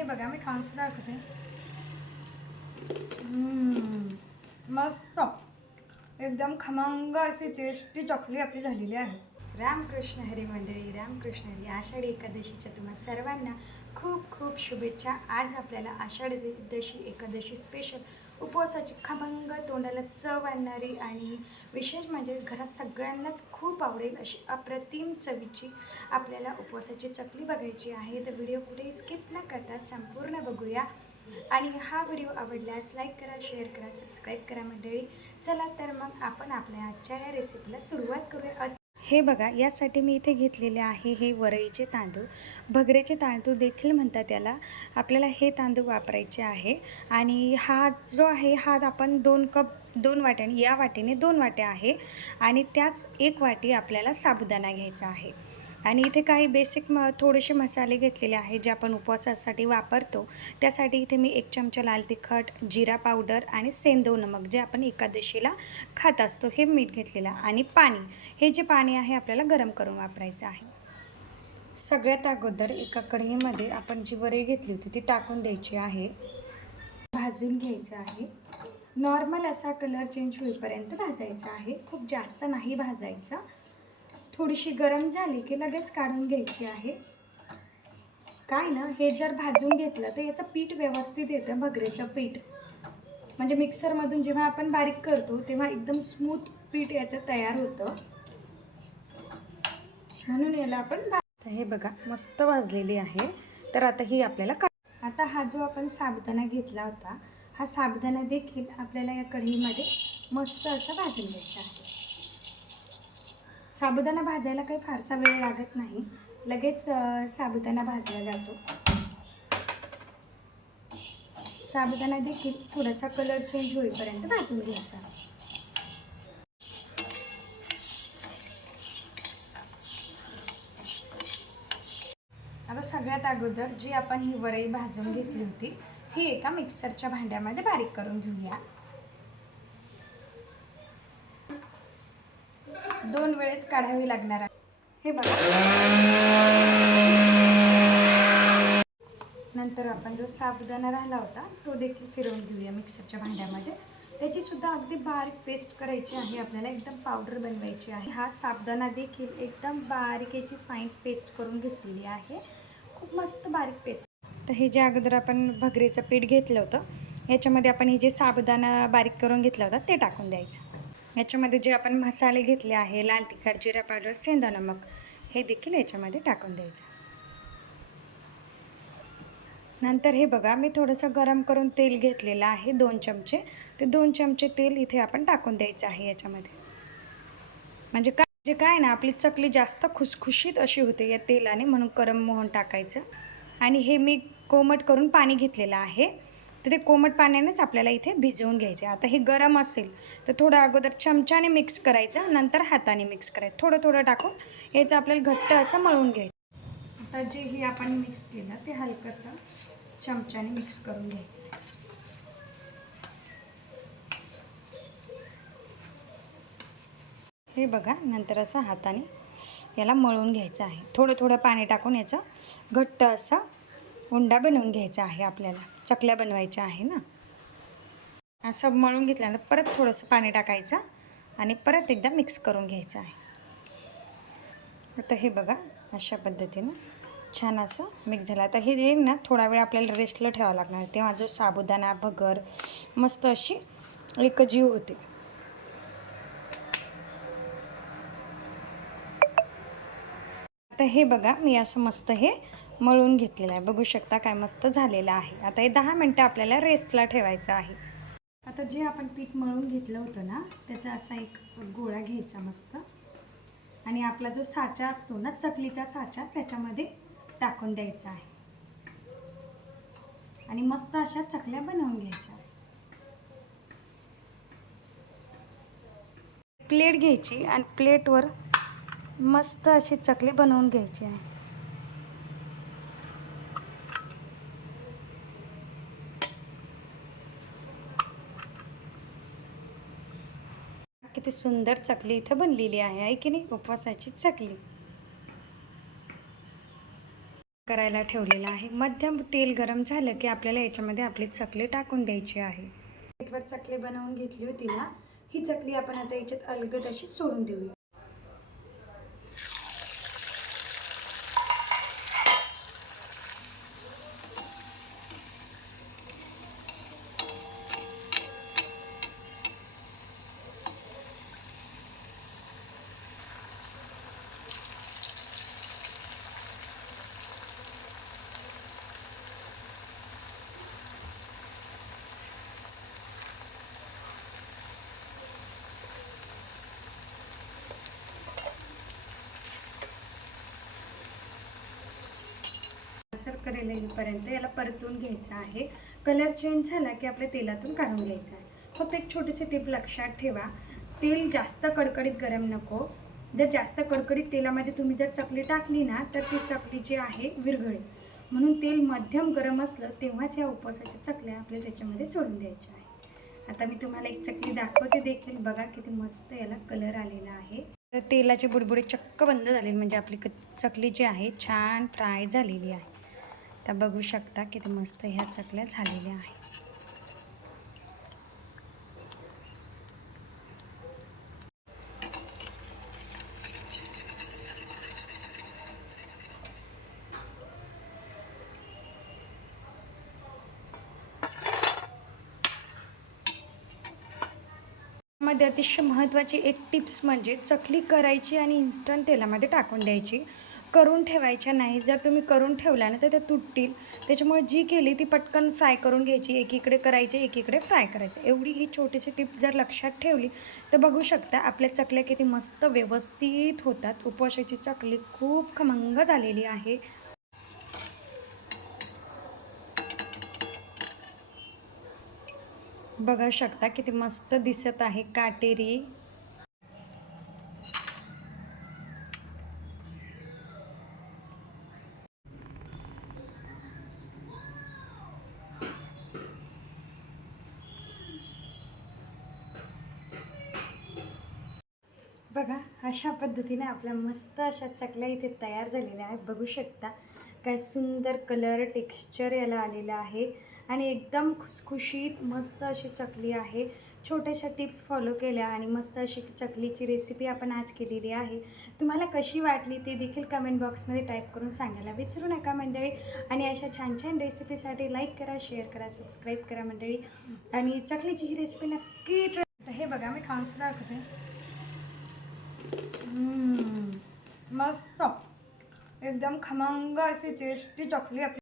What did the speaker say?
हे बघा मी खाऊन सुद्धा दाखवते. मस्त एकदम खमंग अशी टेस्टी चकली आपली झालेली आहे. रामकृष्ण हरी मंडळी, रामकृष्ण हरी. आषाढी एकादशीच्या तुम्हा सर्वांना खूप खूप शुभेच्छा. आज आपल्याला आषाढी एकादशी स्पेशल उपवासाची खमंग तोंडाला चव आणणारी आणि विशेष म्हणजे घरात सगळ्यांनाच खूप आवडेल अशी अप्रतिम चवीची आपल्याला उपवासाची चकली बघायची आहे. तर व्हिडिओ कुठेही स्किप न करता संपूर्ण बघूया. आणि हा व्हिडिओ आवडल्यास लाईक करा, शेअर करा, सबस्क्राईब करा मंडळी. चला तर मग आपण आपल्या आजच्या या रेसिपीला सुरुवात करूया. हे बघा, यासाठी मी इथे घेतलेले आहे हे वरईचे तांदूळ, भगरेचे तांदूळ देखील म्हणतात त्याला. आपल्याला हे तांदूळ वापरायचे आहे. आणि हा जो आहे हा आपण 2 कप 2 वाट्याने, या वाटीने 2 वाट्या आहे. आणि त्याच 1 वाटी आपल्याला साबुदाणा घ्यायचा आहे. आणि इथे काही बेसिक थोडेसे मसाले घेतलेले आहे जे आपण उपवासासाठी वापरतो. त्यासाठी इथे मी 1 चमचा लाल तिखट, जिरा पावडर आणि सेंधव नमक जे आपण एकादशीला खात असतो हे मीठ घेतलेलं. आणि पाणी, हे जे पाणी आहे आपल्याला गरम करून वापरायचं आहे. सगळ्यात अगोदर एका कढईमध्ये आपण जी वरई घेतली होती ती टाकून द्यायची आहे. भाजून घ्यायचं आहे. नॉर्मल असा कलर चेंज होईपर्यंत भाजायचा आहे, खूप जास्त नाही भाजायचं. थोडीशी गरम झाली की लगेच काढून घ्यायची आहे. काय ना, हे जर भाजून घेतलं तर याचं पीठ व्यवस्थित येतं, भगरेचं पीठ. म्हणजे मिक्सरमधून जेव्हा आपण बारीक करतो तेव्हा एकदम स्मूथ पीठ याचं तयार होतं. म्हणून याला आपण तर हे बघा मस्त भाजलेली आहे. तर आता ही आपल्याला आता हा जो आपण साबुदाणा घेतला होता, हा साबुदाणा देखील आपल्याला या कढईमध्ये मस्त असं भाजून घ्यायचा आहे. साबुदाणा भाजायला काही फारसा वेळ लागत नाही, लगेच साबुदाणा भाजला जातो. साबुदाणा देखील थोडासा कलर चेंज होईपर्यंत भाजून घ्यायचा. आता सगळ्यात अगोदर जी आपण ही वरई भाजून घेतली होती ही एका मिक्सरच्या भांड्यामध्ये बारीक करून घेऊया. 2 वेळेस काढावी लागणार आहे. हे बघा, नंतर आपण जो साबुदाणा राहिला होता तो देखील फिरवून घेऊया मिक्सरच्या भांड्यामध्ये. त्याची सुद्धा अगदी बारीक पेस्ट करायची आहे आपल्याला, एकदम पावडर बनवायची आहे. हा साबुदाणा देखील एकदम बारीक याची फाईन पेस्ट करून घेतलेली आहे, खूप मस्त बारीक पेस्ट. तर हे जे अगोदर आपण भगरेचं पीठ घेतलं होतं याच्यामध्ये आपण हे जे साबुदाणा बारीक करून घेतला होता ते टाकून द्यायचं. याच्यामध्ये जे आपण मसाले घेतले आहे, लाल तिखट, जिरा पावडर, सेंधा नमक, हे देखील याच्यामध्ये टाकून द्यायचं. नंतर हे बघा, मी थोडंसं गरम करून तेल घेतलेलं आहे 2 चमचे. ते 2 चमचे तेल इथे आपण टाकून द्यायचं आहे याच्यामध्ये. म्हणजे काय ना, आपली चकली जास्त खुसखुशीत अशी होते या तेलाने, म्हणून गरम मोहन टाकायचं. आणि हे मी कोमट करून पाणी घेतलेलं आहे, तर ते कोमट पाण्यानेच आपल्याला इथे भिजवून घ्यायचे. आता हे गरम असेल तर थोडं अगोदर चमच्याने मिक्स करायचं, नंतर हाताने मिक्स करायचं. थोडं थोडं टाकून याचं आपल्याला घट्ट असं मळून घ्यायचं. आता जे हे आपण मिक्स केलं ते हलकंसं चमच्याने मिक्स करून घ्यायचं. हे बघा, नंतर असं हाताने याला मळून घ्यायचं आहे. थोडं थोडं पाणी टाकून याचं घट्ट असा उंडा बनवून घ्यायचा आहे. आपल्याला चकल्या बनवायच्या आहे ना. असं मळून घेतल्यानंतर परत थोडंसं पाणी टाकायचं आणि परत एकदा मिक्स करून घ्यायचं आहे. आता हे बघा, अशा पद्धतीनं छान असं मिक्स झालं. आता हे ना थोडा वेळ आपल्याला रेस्टला ठेवावं लागणार, तेव्हा जो साबुदाणा भगर मस्त अशी एकजीव होते. आता हे बघा, मी असं मस्त हे मळून घेतलेलं आहे, बघू शकता काय मस्त झालेलं आहे. आता हे 10 मिनटं आपल्याला रेस्टला ठेवायचं आहे. आता जे आपण पीठ मळून घेतलं होतं ना त्याचा असा एक गोळा घ्यायचा मस्त, आणि आपला जो साचा असतो ना, चकलीचा साचा, त्याच्यामध्ये टाकून द्यायचा आहे. आणि मस्त अशा चकल्या बनवून घ्यायच्या. प्लेट घ्यायची आणि प्लेटवर मस्त अशी चकली बनवून घ्यायची आहे. किती सुंदर चकली इथं बनलेली आहे की नाही, उपवासाची चकली. करायला ठेवलेला आहे. मध्यम तेल गरम झालं की आपल्याला याच्यामध्ये आपली चकली टाकून द्यायची आहे. प्लेटवर चकली बनवून घेतली होती ना, ही चकली आपण आता याच्यात अलगद अशी सोडून देऊया. सर करेल येईपर्यंत याला परतून घ्यायचं आहे. कलर चेंज झाला की आपल्या तेलातून काढून घ्यायचं आहे. फक्त एक छोटीशी टिप लक्षात ठेवा, तेल जास्त कडकडीत गरम नको. जर जास्त कडकडीत तेलामध्ये तुम्ही जर चकली टाकली ना, तर ती चकली जी आहे विरघळेल. म्हणून तेल मध्यम गरम असलं तेव्हाच या उपवासाच्या चकल्या आपल्याला त्याच्यामध्ये सोडून द्यायच्या आहे. आता मी तुम्हाला एक चकली दाखवते देखील. बघा किती मस्त याला कलर आलेला आहे. तर तेलाचे बुडबुडे चक्क बंद झाले, म्हणजे आपली चकली जी आहे छान फ्राय झालेली आहे. तर बघू शकता किती मस्त ह्या चकल्या झालेल्या आहेत. मध्ये अतिशय महत्त्वाची एक टिप्स म्हणजे चकली करायची आणि इन्स्टंट तेलामध्ये टाकून द्यायची. करून ठेवायच्या नाही. जर तुम्ही करून ठेवल्या ना तर त्या तुटतील. त्याच्यामुळे जी केली ती पटकन फ्राय करून घ्यायची. एकीकडे करायची, एकीकडे फ्राय करायचं. एवढी ही छोटीशी टिप जर लक्षात ठेवली तर बघू शकता आपल्या चकल्या किती मस्त व्यवस्थित होतात. उपवासाची चकली खूप खमंग झालेली आहे. बघू शकता किती मस्त दिसत आहे, काटेरी. बघा अशा पद्धतीने आपल्या मस्त अशा चकल्या इथे तयार झालेल्या आहेत. बघू शकता काय सुंदर कलर टेक्स्चर याला आलेलं आहे आणि एकदम खुसखुशीत मस्त अशी चकली आहे. छोट्याशा टिप्स फॉलो केल्या आणि मस्त अशी चकलीची रेसिपी आपण आज केलेली आहे. तुम्हाला कशी वाटली ते देखील कमेंट बॉक्समध्ये टाईप करून सांगायला विसरू नका मंडळी. आणि अशा छान छान रेसिपीसाठी लाईक करा, शेअर करा, सबस्क्राईब करा मंडळी. आणि चकलीची ही रेसिपी नक्की ट्राय. हे बघा मी खाऊन सुद्धा दाखवते. मस्त एकदम खमंग अशी टेस्टी चकली आपली